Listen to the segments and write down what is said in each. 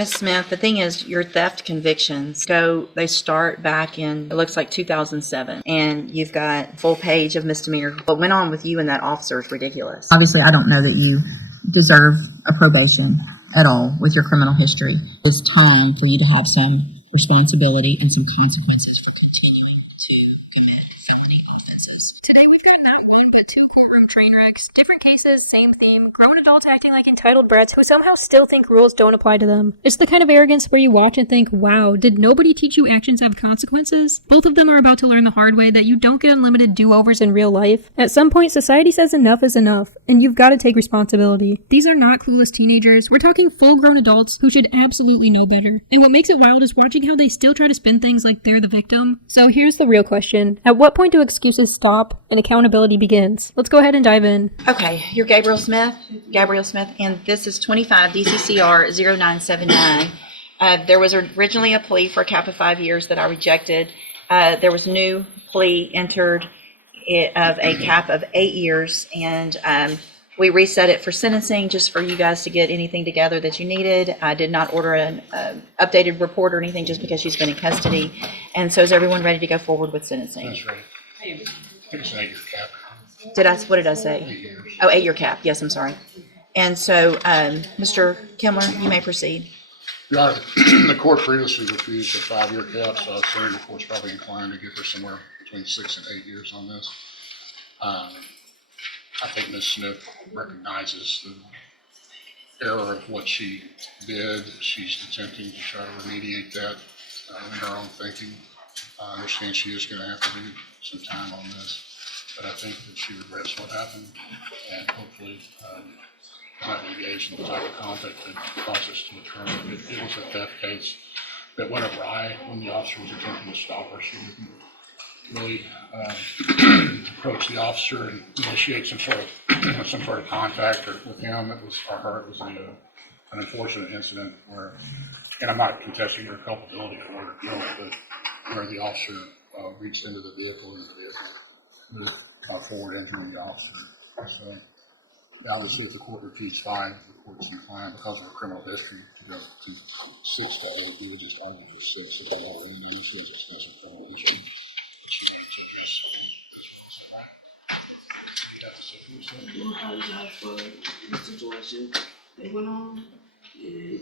Ms. Smith, the thing is, your theft convictions they start back in, it looks like 2007, and you've got a full page of misdemeanor. What went on with you and that officer is ridiculous. Obviously, I don't know that you deserve a probation at all with your criminal history. It's time for you to have some responsibility and some consequences for continuing to commit felony offenses. Today we've got not one but two courtroom train wrecks, different cases, same theme, grown adults acting like entitled brats who somehow still think rules don't apply to them. It's the kind of arrogance where you watch and think, wow, did nobody teach you actions have consequences? Both of them are about to learn the hard way that you don't get unlimited do-overs in real life. At some point, society says enough is enough, and you've got to take responsibility. These are not clueless teenagers. We're talking full-grown adults who should absolutely know better. And what makes it wild is watching how they still try to spin things like they're the victim. So here's the real question. At what point do excuses stop and accountability begins? Let's go ahead and dive in. Okay, you're Gabriel Smith, and this is 25 DCCR 0979. There was originally a plea for a cap of 5 years that I rejected. There was a new plea entered of a cap of 8 years, and we reset it for sentencing just for you guys to get anything together that you needed. I did not order an updated report or anything just because she's been in custody. And so is everyone ready to go forward with sentencing? That's right. I think it's an 8-year cap. What did I say? 8 years. Oh, 8-year cap. Yes, I'm sorry. And so, Mr. Kimler, you may proceed. Your Honor, the court previously refused a 5-year cap, so I was saying the court's probably inclined to give her somewhere between 6 and 8 years on this. I think Ms. Smith recognizes the error of what she did. She's attempting to try to remediate that in her own thinking. I understand she is going to have to do some time on this, but I think that she regrets what happened, and hopefully not engaged in the type of conduct that caused us to occur. It was a theft case that went awry when the officer was attempting to stop her. She didn't really approach the officer and initiate some sort of contact with him. It was an unfortunate incident where, and I'm not contesting her culpability or her guilt, but where the officer reached into the vehicle and the vehicle moved forward, injuring the officer. So obviously, if the court repeats 5, the court's inclined because of her criminal history to go to 6 to 8. We would just argue for 6 if they have any sort of special criminal history. I apologize for the situation that went on, and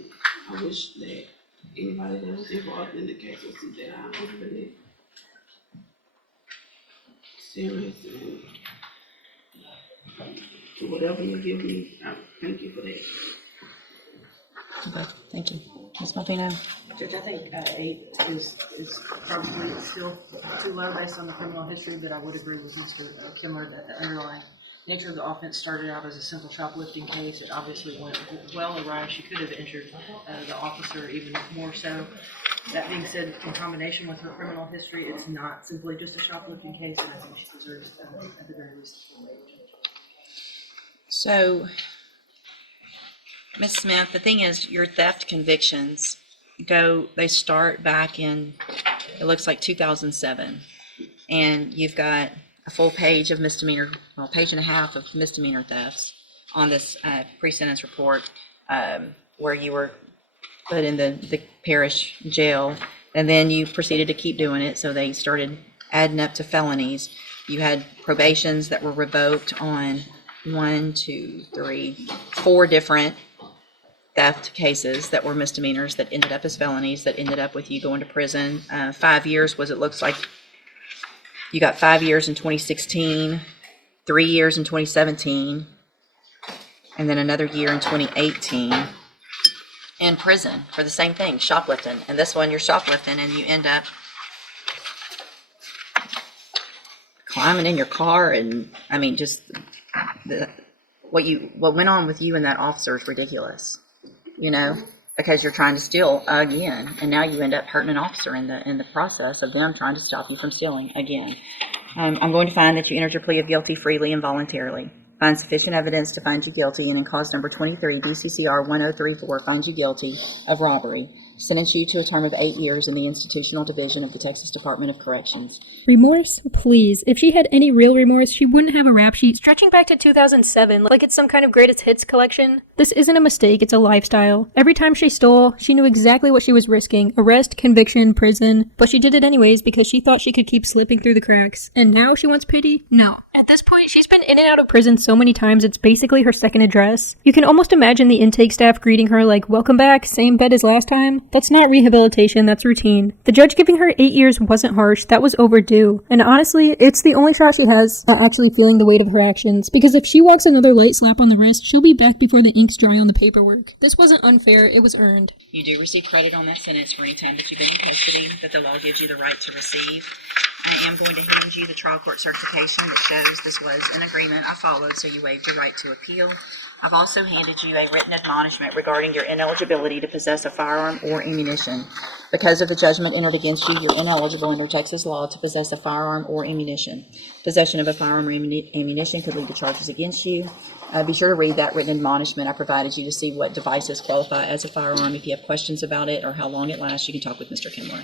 I wish that anybody that was involved in the case would see that I'm really serious and whatever you give me, I thank you for that. Okay, thank you. Ms. Martino? Judge, I think 8 is probably still too low based on the criminal history, but I would agree with Mr. Kimler that the underlying nature of the offense started out as a simple shoplifting case. It obviously went well awry. She could have injured the officer even more so. That being said, in combination with her criminal history, it's not simply just a shoplifting case, and I think she deserves, at the very least, a full age. So, Ms. Smith, the thing is, your theft convictions they start back in, it looks like 2007, and you've got a full page of misdemeanor, well, page and a half of misdemeanor thefts on this pre-sentence report, where you were put in the parish jail, and then you proceeded to keep doing it, so they started adding up to felonies. You had probations that were revoked on 4 different theft cases that were misdemeanors that ended up as felonies, that ended up with you going to prison. 5 years it looks like you got 5 years in 2016, 3 years in 2017, and then another year in 2018 in prison for the same thing, shoplifting. And this one, you're shoplifting and you end up climbing in your car, and I mean, just what went on with you and that officer is ridiculous, because you're trying to steal again, and now you end up hurting an officer in the process of them trying to stop you from stealing again. I'm going to find that you entered your plea of guilty freely and voluntarily. find sufficient evidence to find you guilty, and in cause number 23, DCCR 1034, finds you guilty of robbery, sentence you to a term of 8 years in the Institutional Division of the Texas Department of Corrections. Remorse? Please. If she had any real remorse, she wouldn't have a rap sheet stretching back to 2007 like it's some kind of greatest hits collection. This isn't a mistake, it's a lifestyle. Every time she stole, she knew exactly what she was risking. Arrest, conviction, prison. But she did it anyways because she thought she could keep slipping through the cracks. And now she wants pity? No. At this point, she's been in and out of prison so many times it's basically her second address. You can almost imagine the intake staff greeting her like, "Welcome back, same bed as last time." That's not rehabilitation, that's routine. The judge giving her 8 years wasn't harsh, that was overdue. And honestly, it's the only shot she has at actually feeling the weight of her actions, because if she walks another light slap on the wrist, she'll be back before the ink's dry on the paperwork. This wasn't unfair, it was earned. You do receive credit on that sentence for any time that you've been in custody that the law gives you the right to receive. I am going to hand you the trial court certification that shows this was an agreement I followed, so you waived your right to appeal. I've also handed you a written admonishment regarding your ineligibility to possess a firearm or ammunition. Because of the judgment entered against you, you're ineligible under Texas law to possess a firearm or ammunition. Possession of a firearm or ammunition could lead to charges against you. Be sure to read that written admonishment I provided you to see what devices qualify as a firearm. If you have questions about it or how long it lasts, you can talk with Mr. Kimmler.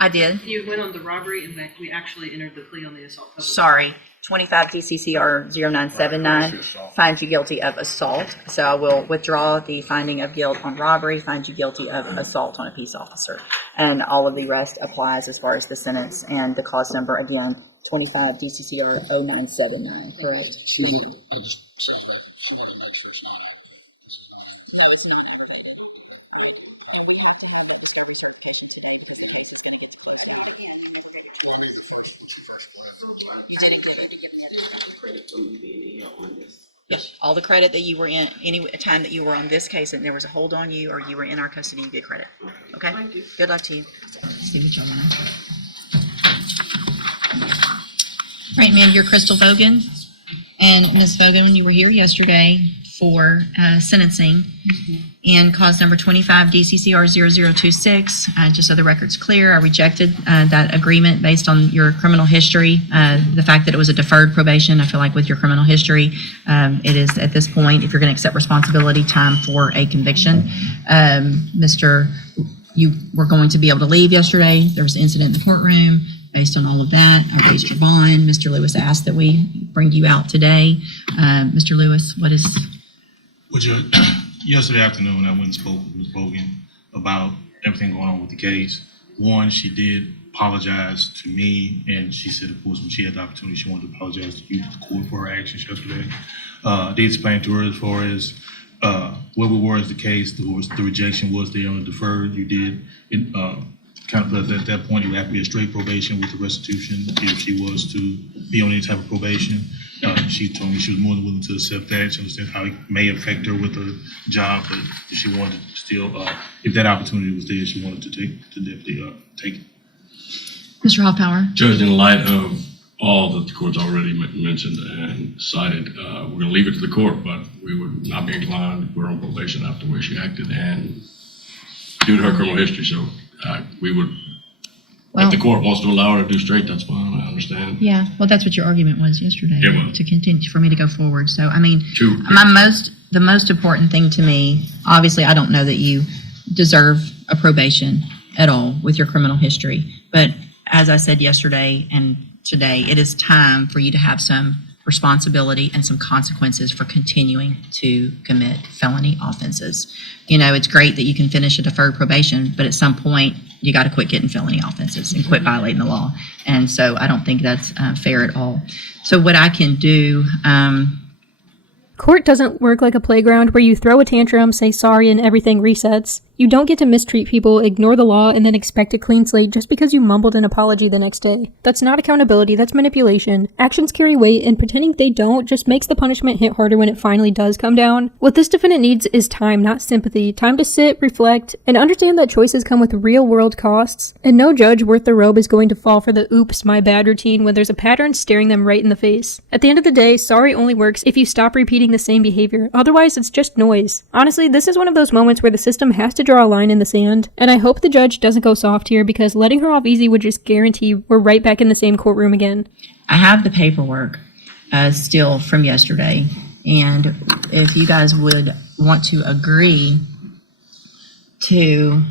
I did. You went on the robbery and we actually entered the plea on the assault. Sorry. 25 DCCR 0979 finds you guilty of assault. So I will withdraw the finding of guilt on robbery, find you guilty of assault on a peace officer. And all of the rest applies as far as the sentence and the cause number, again, 25 DCCR 0979, correct? Yes, all the credit that you were in, any time that you were on this case and there was a hold on you or you were in our custody, you get credit. Okay? Thank you. Good luck to you. See what y'all want. All right, ma'am, you're Crystal Fogan. And Ms. Fogan, when you were here yesterday for sentencing, and cause number 25 DCCR 0026, just so the record's clear, I rejected that agreement based on your criminal history. The fact that it was a deferred probation, I feel like with your criminal history, it is at this point, if you're going to accept responsibility, time for a conviction. You were going to be able to leave yesterday. There was an incident in the courtroom. Based on all of that, I raised your bond. Mr. Lewis asked that we bring you out today. Mr. Lewis, what is... Yesterday afternoon, I went and spoke with Ms. Bogan about everything going on with the case. One, she did apologize to me, and she said, of course, when she had the opportunity, she wanted to apologize to you, the court, for her actions yesterday. I did explain to her as far as where we were as the case, the rejection was there on the deferred. You did kind of at that point, it would have to be a straight probation with the restitution if she was to be on any type of probation. She told me she was more than willing to accept that. She understands how it may affect her with her job, but if she wanted to still, if that opportunity was there, she wanted to definitely take it. Mr. Hoffpower? Judge, in light of all that the court's already mentioned and cited, we're going to leave it to the court, but we would not be inclined to put her on probation after the way she acted and due to her criminal history. So we would, if the court wants to allow her to do straight, that's fine. I understand. Yeah, well, that's what your argument was yesterday. It was. To continue, for me to go forward. So, I mean, True. the most important thing to me, obviously, I don't know that you deserve a probation at all with your criminal history. But as I said yesterday and today, it is time for you to have some responsibility and some consequences for continuing to commit felony offenses. You know, it's great that you can finish a deferred probation, but at some point you got to quit getting felony offenses and quit violating the law. And so I don't think that's fair at all. So what I can do, Court doesn't work like a playground where you throw a tantrum, say sorry, and everything resets. You don't get to mistreat people, ignore the law, and then expect a clean slate just because you mumbled an apology the next day. That's not accountability, that's manipulation. Actions carry weight, and pretending they don't just makes the punishment hit harder when it finally does come down. What this defendant needs is time, not sympathy. Time to sit, reflect, and understand that choices come with real-world costs. And no judge worth the robe is going to fall for the oops, my bad routine when there's a pattern staring them right in the face. At the end of the day, sorry only works if you stop repeating the same behavior. Otherwise, it's just noise. Honestly, this is one of those moments where the system has to draw a line in the sand, and I hope the judge doesn't go soft here because letting her off easy would just guarantee we're right back in the same courtroom again. I have the paperwork. still from yesterday. And if you guys would want to agree to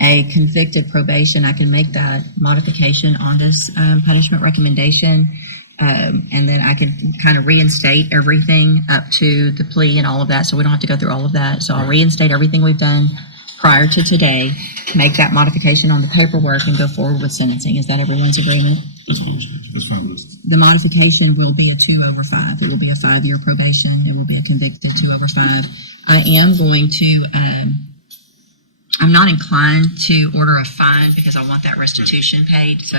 a convicted probation, I can make that modification on this punishment recommendation. And then I can kind of reinstate everything up to the plea and all of that, so we don't have to go through all of that. So I'll reinstate everything we've done prior to today, make that modification on the paperwork, and go forward with sentencing. Is that everyone's agreement? That's fine with us. The modification will be a 2/5. It will be a 5-year probation. It will be a convicted 2/5. I am going to, I'm not inclined to order a fine because I want that restitution paid. So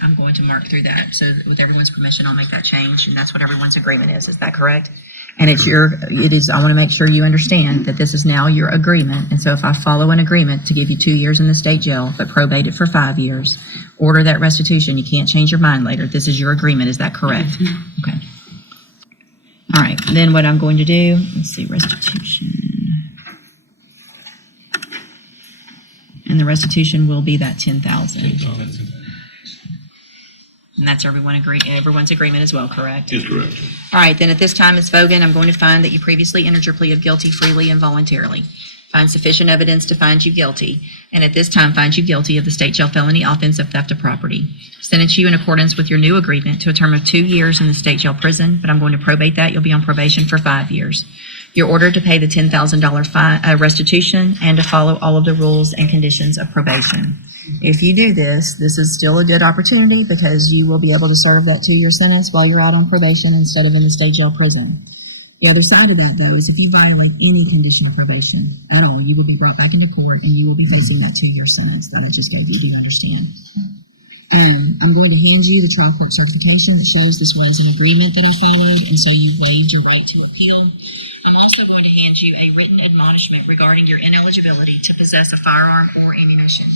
I'm going to mark through that. So with everyone's permission, I'll make that change. And that's what everyone's agreement is. Is that correct? And I want to make sure you understand that this is now your agreement. And so if I follow an agreement to give you 2 years in the state jail, but probate it for 5 years, order that restitution, you can't change your mind later. This is your agreement. Is that correct? Okay. All right. Then what I'm going to do, let's see, restitution. And the restitution will be that $10,000. And that's everyone's agreement as well, correct? Is correct. All right, then at this time, Ms. Vogan, I'm going to find that you previously entered your plea of guilty freely and voluntarily. Find sufficient evidence to find you guilty, and at this time find you guilty of the state jail felony offense of theft of property. Sentence you in accordance with your new agreement to a term of 2 years in the state jail prison, but I'm going to probate that. You'll be on probation for 5 years. You're ordered to pay the $10,000 fine, restitution, and to follow all of the rules and conditions of probation. If you do this, this is still a good opportunity because you will be able to serve that 2-year sentence while you're out on probation instead of in the state jail prison. The other side of that, though, is if you violate any condition of probation at all, you will be brought back into court and you will be facing that 2-year sentence that I just gave you. Do you understand? And I'm going to hand you the trial court certification that shows this was an agreement that I followed, and so you've waived your right to appeal. I'm also going to hand you a written admonishment regarding your ineligibility to possess a firearm or ammunition.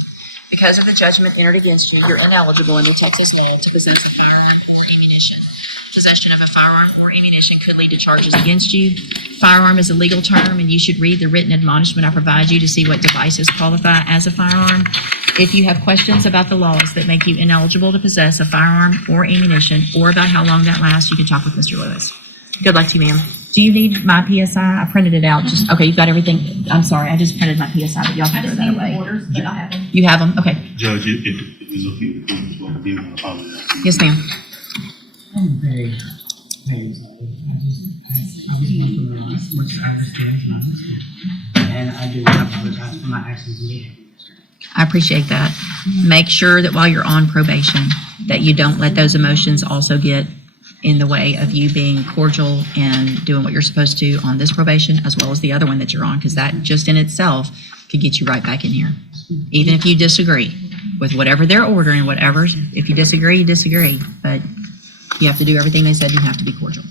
Because of the judgment entered against you, you're ineligible under Texas law to possess a firearm or ammunition. Possession of a firearm or ammunition could lead to charges against you. Firearm is a legal term, and you should read the written admonishment I provide you to see what devices qualify as a firearm. If you have questions about the laws that make you ineligible to possess a firearm or ammunition, or about how long that lasts, you can talk with Mr. Lewis. Good luck to you, ma'am. Do you need my PSI? I printed it out. Okay, you've got everything. I'm sorry, I just printed my PSI, but y'all can throw that away. Orders, but I have them. You have them? Okay. Judge, if it's okay, the court is going to be able to apologize. Yes, ma'am. I'm very sorry. I was going through a lot, which I understand, and I do apologize for my actions and behavior. I appreciate that. Make sure that while you're on probation, that you don't let those emotions also get in the way of you being cordial and doing what you're supposed to on this probation as well as the other one that you're on, because that just in itself could get you right back in here. Even if you disagree with whatever they're ordering, if you disagree, you disagree. But you have to do everything they said. You have to be cordial.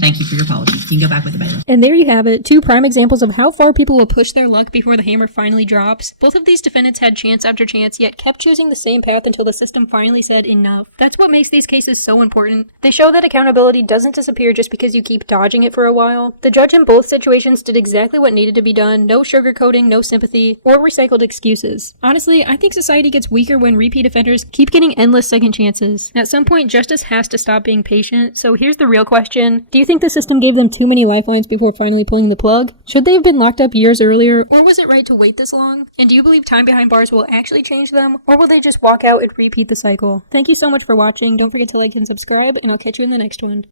Thank you for your apology. You can go back with the bailiff. And there you have it, 2 prime examples of how far people will push their luck before the hammer finally drops. Both of these defendants had chance after chance, yet kept choosing the same path until the system finally said enough. That's what makes these cases so important. They show that accountability doesn't disappear just because you keep dodging it for a while. The judge in both situations did exactly what needed to be done. No sugarcoating, no sympathy, or recycled excuses. Honestly, I think society gets weaker when repeat offenders keep getting endless second chances. At some point, justice has to stop being patient. So here's the real question. Do you think the system gave them too many lifelines before finally pulling the plug? Should they have been locked up years earlier? Or was it right to wait this long? And do you believe time behind bars will actually change them? Or will they just walk out and repeat the cycle? Thank you so much for watching. Don't forget to like and subscribe, and I'll catch you in the next one.